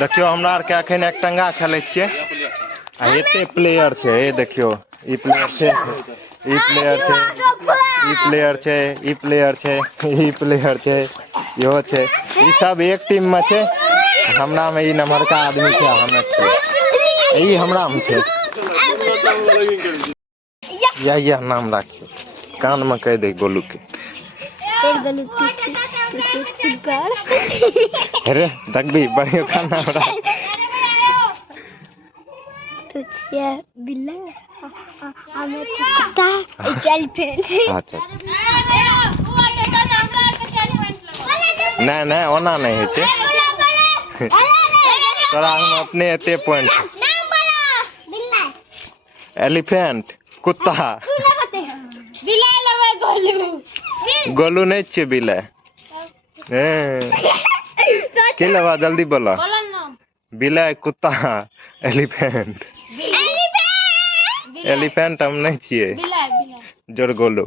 देखियो हमरा आर के अखन एक टंगा खेले छिए आ एते प्लेयर छै ए देखियो ई प्लेयर छै ई प्लेयर छै ई प्लेयर छै ई प्लेयर छै ई प्लेयर छै इहो छै ई सब एक टीम में छै हमरा में ई नम्हरका आदमी छै हमे छियै ई हमरा में छै यह नाम राखियो कान में कह दे गोलू के अरे डगबी बढ़िया खाना हो रहा तो ये बिल्ला हमें कुत्ता चल फिर अच्छा नहीं नहीं ओना नहीं है छे तोरा हम अपने एते पॉइंट एलिफेंट कुत्ता बिल्ला लवे गोलू गोलू नहीं छे बिल्ला के लवा जल्दी बोलो बिल्ला कुत्ता एलिफेंट एलिफेंट हम नहीं छिए जोर गोलू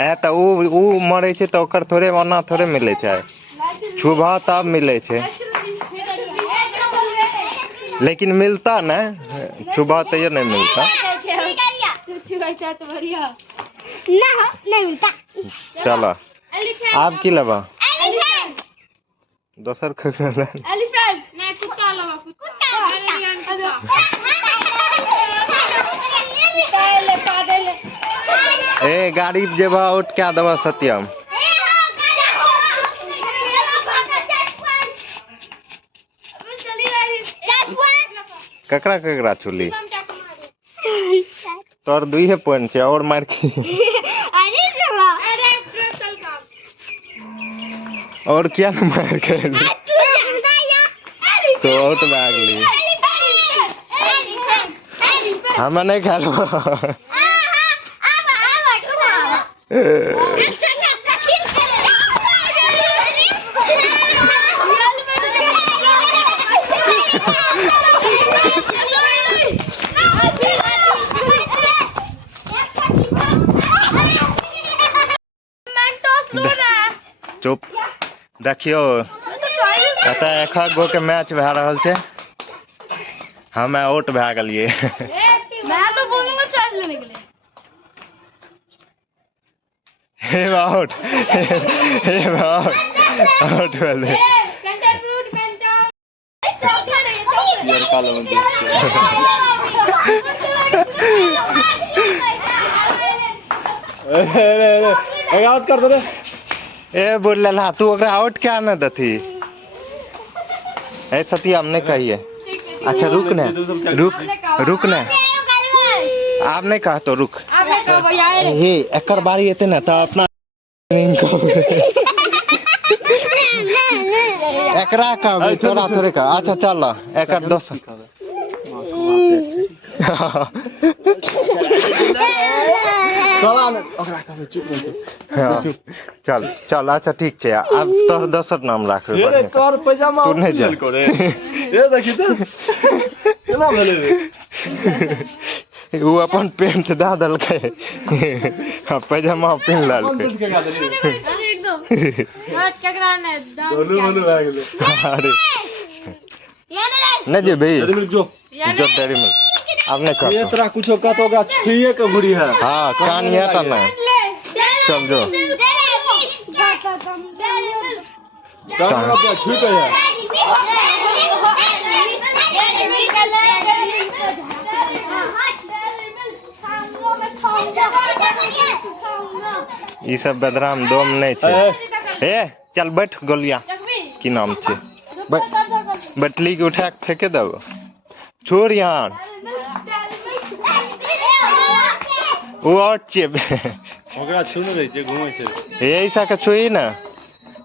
ए तो ऊ मरे छे तो ओकर थोड़े ओना थोड़े मिले छे छुबा तब मिले छे लेकिन मिलता ना छुबा तो ये नहीं मिलता चलो आप की लबा दोसर ए गाड़ी जेबा उठ क्या दबा सत्यम ककरा ककरा चुली तोर दुई पॉइंट छे और मार के और क्या न मार के तो आउट भाग ली हम नहीं खेलो चुप देखियो एत एक गो के मैच भे रहल छे हम आउट भे गलिए मैं तो बोलूंगा चार्ज लेने के लिए हे आउट हे आउट आउट वाले यार कालो में ए आउट कर दे ए बोल ला तू ओकरा आउट क्या न दथी ए सती हमने कहिए अच्छा रुक ना रुक ना आप नहीं कहा तो रुक हे एकर बारी एते ना तो अपना एकरा का तोरा थोड़े का अच्छा चल एकर दोस्त चल चल अच्छा ठीक है अब तोहर दोसर नाम राख तू नहीं जा वो अपन पेंट दा दलके पैजामा पिन लालके नहीं जी भाई जो डेरी मिल्क अब नहीं कर ये तरह कुछ का तो गा छुइए के बुरी है हां कान ये करना है चल जो कान का छुई के है ई सब बदराम दोम नहीं छे ए चल बैठ गोलिया की नाम छे बटली के उठा के फेंके दब छोड़ यहाँ वो और छे ओकरा छू नहीं छे घुमै छे ऐसा के छुई ना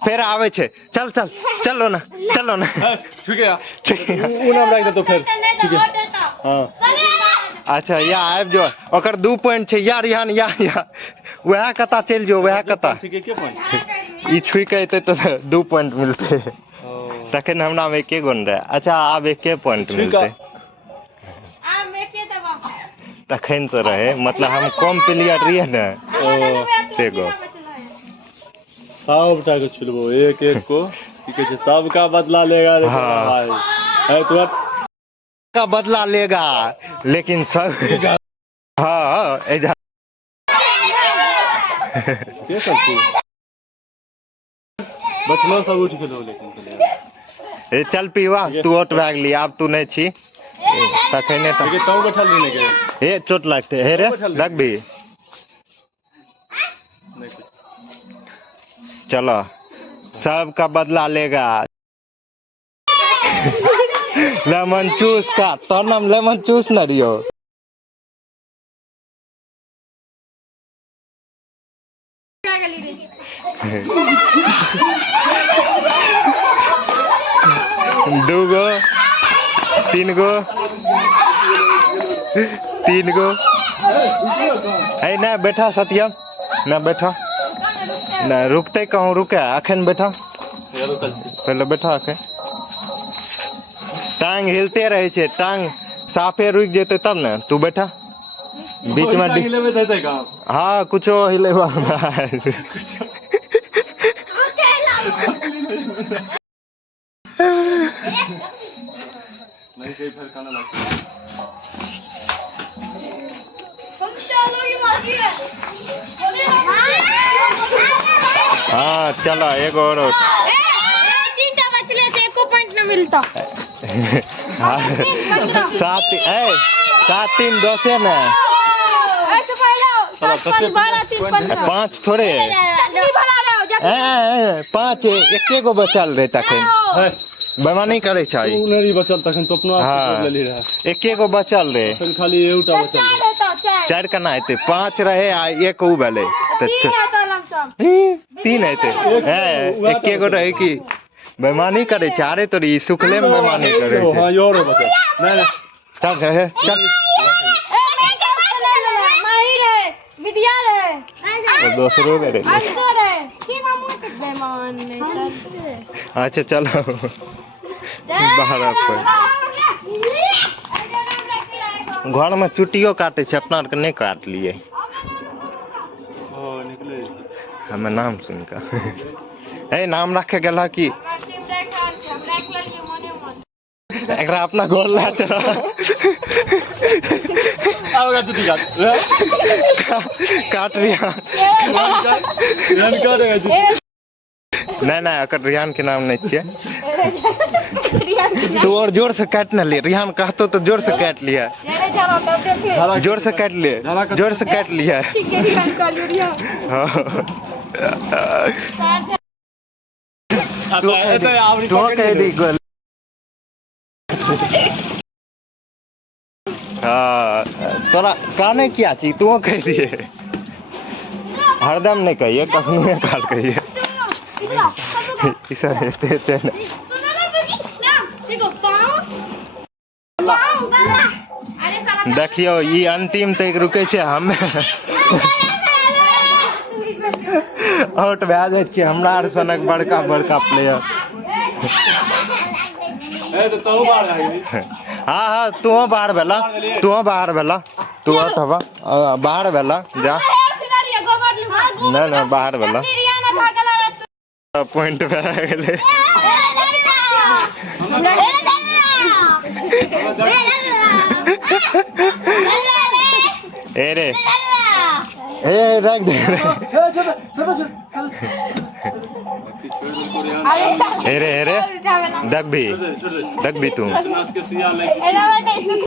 फिर आवे छे चल चल चलो ना छू गया उ नाम रख दे तो फिर ठीक है हां अच्छा या आब जो ओकर 2 पॉइंट छे यार यहाँ या वह कता चल जो वह कता के पॉइंट ई छुई के तो 2 पॉइंट मिलते तखन हमरा में एके गुण रहे अच्छा अब एके पॉइंट मिलते तखन तो रहे मतलब हम कम प्लेयर रहिए ना से गो सबटा के छुलबो एक एक को की कहे छै सबका बदला लेगा रे हाँ। भाई है तो का बदला लेगा लेकिन सब हाँ एजा के सब छै बचलो सब उठ गेलो लेकिन ए चल पीवा तू ओट भाग ली अब तू नहीं छी तखने तक के तौ बैठल नहीं के हे चोट लगते हे रे लग भी नहीं कुछ चलो सबका बदला लेगा लेमन चूस का तो नाम लेमन चूस न रियो दूगो तीन गो है ना बैठा सत्यम ना बैठा ना रुकते कहूँ रुके अखन बैठा पहले बैठा अखन टांग हिलते रहे छे टांग साफे रुक जेते तब ना तू बैठा बीच में लेबे देते का हाँ कुछो हिलेबा नहीं कहीं फिर खाना लगता हाँ चलो एक और तीनटा बचले से एको पॉइंट न मिलता सात 7-3 10 में ऐसे पहले 5 थोड़े 5 एके गो बचल रहे तखन है बेमानी करे छै तू नहीं बचल तखन तो अपना हाँ। आप ले ली रहा एके गो बचल रहे तखन खाली एटा बचल रहे। 4 केना हेते 5 रहे आ एक उ भेले तऽ 3 हेते एके गो रहे की बेमानी करे छै अरे तोरी सुखले में बेमानी करे छै हां योरो बचल नहीं नहीं चल चल तो दूसरो मेरे अच्छा चलो बाहर घर में चुटियो काटे छै अपना आर के नहीं काट लिए ओ निकले हमें नाम सुन का ए नाम रखे गेला कि एकरा अपना गोल ला चला आओगा तू ठीक काट रिया रन करेगा तू नहीं नहीं अकर रिहान के नाम नहीं छे तू और जोर से काट न ले रिहान कहतो तो जोर से काट लिया जोर से काट ले जोर से काट लिया तू कह दी गोल हाँ तोरा काने क्या छी तू कह दिए हरदम नहीं कहिए कखनो काल कहिए देखियो ये अंतिम तक रुके छे हम आउट भए जाए छे हमरा आर सनक बड़का बड़का प्लेयर ए तो तू बाहर आ गेली हाँ हाँ तू बाहर भेला तू आउट हवा बाहर भेला जा नहीं बाहर भेला पॉइंट पे आ गेले ए रे ए रख दे रे ए रे डग भी तू नाच के सुइया ले